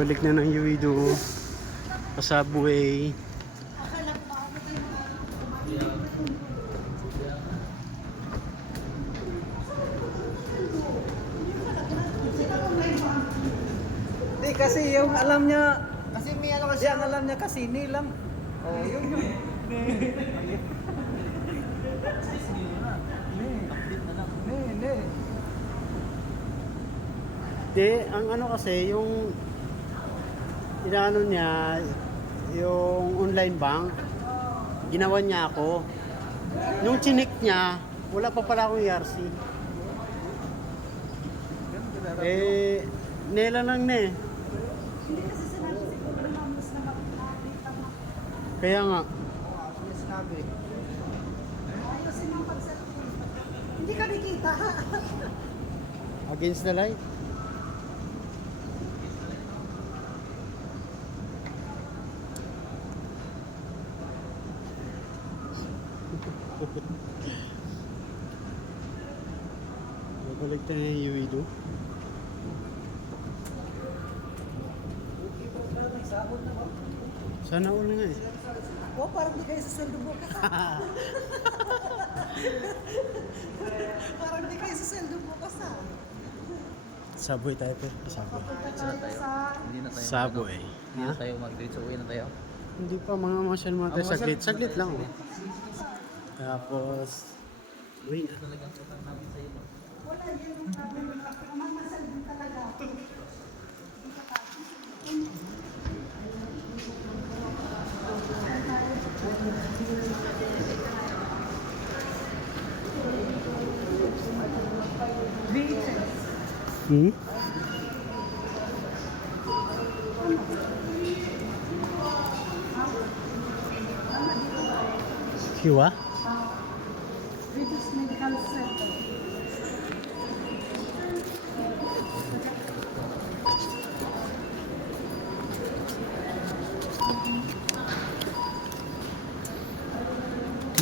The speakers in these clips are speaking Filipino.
Balik na ng Uwido. Sa subway. Hindi kasi yung alam niya, kasi may ano kasi ang alam niya kasi nilang. Oh, yun yun. Hindi, ang ano kasi, yung inaano niya, yung online bank, ginawa niya ako. Nung chinik niya, wala pa pala akong ERC. Nela lang na eh. Hindi kasi sinabi siguro na mas na makikita mo. Kaya nga. Sinabi. Ayusin ang pag-selfie. Hindi ka nakita. Against the light. Babalik tayo ng Uwido. Sana all nga eh. Oh, parang di kayo sa sweldo bukas. Parang di kayo sa sweldo bukas ah. Subway tayo pe. Subway. Punta tayo sa... Hindi na tayo. Subway. Hindi na tayo mag-date. Uwi na tayo. Hindi pa, mga masyal mga tayo. Saglit. Saglit lang. Oh. Tapos, uwi na. Talagang utang namin sa iyo. Wala yan yung problem. Mamasal din talaga. Hmm? Kiwa? British Medical Center.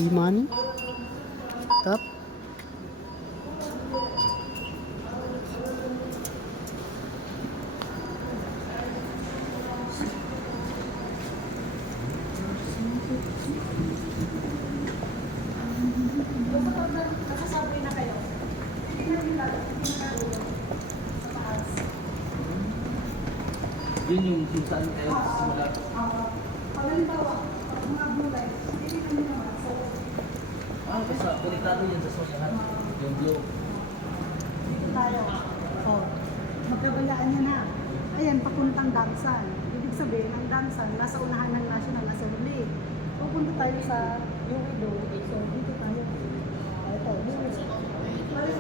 Money? Tap? Nasasabi na kayo. Hindi na nila. Hindi na nila. Sa taas. Yun yung kung saan tayo simula. Halimbawa, mga gulay, hindi kami naman. So, Basta konektado yan sa social. Yung blue. dito tayo. Oh, magkabayaan niya na. Ayan, papuntang Dansan. Ibig sabihin, ang Dansan, nasa unahan ng National Assembly. Pupunta tayo sa Uwido. So, dito tayo. Ito, Uwido.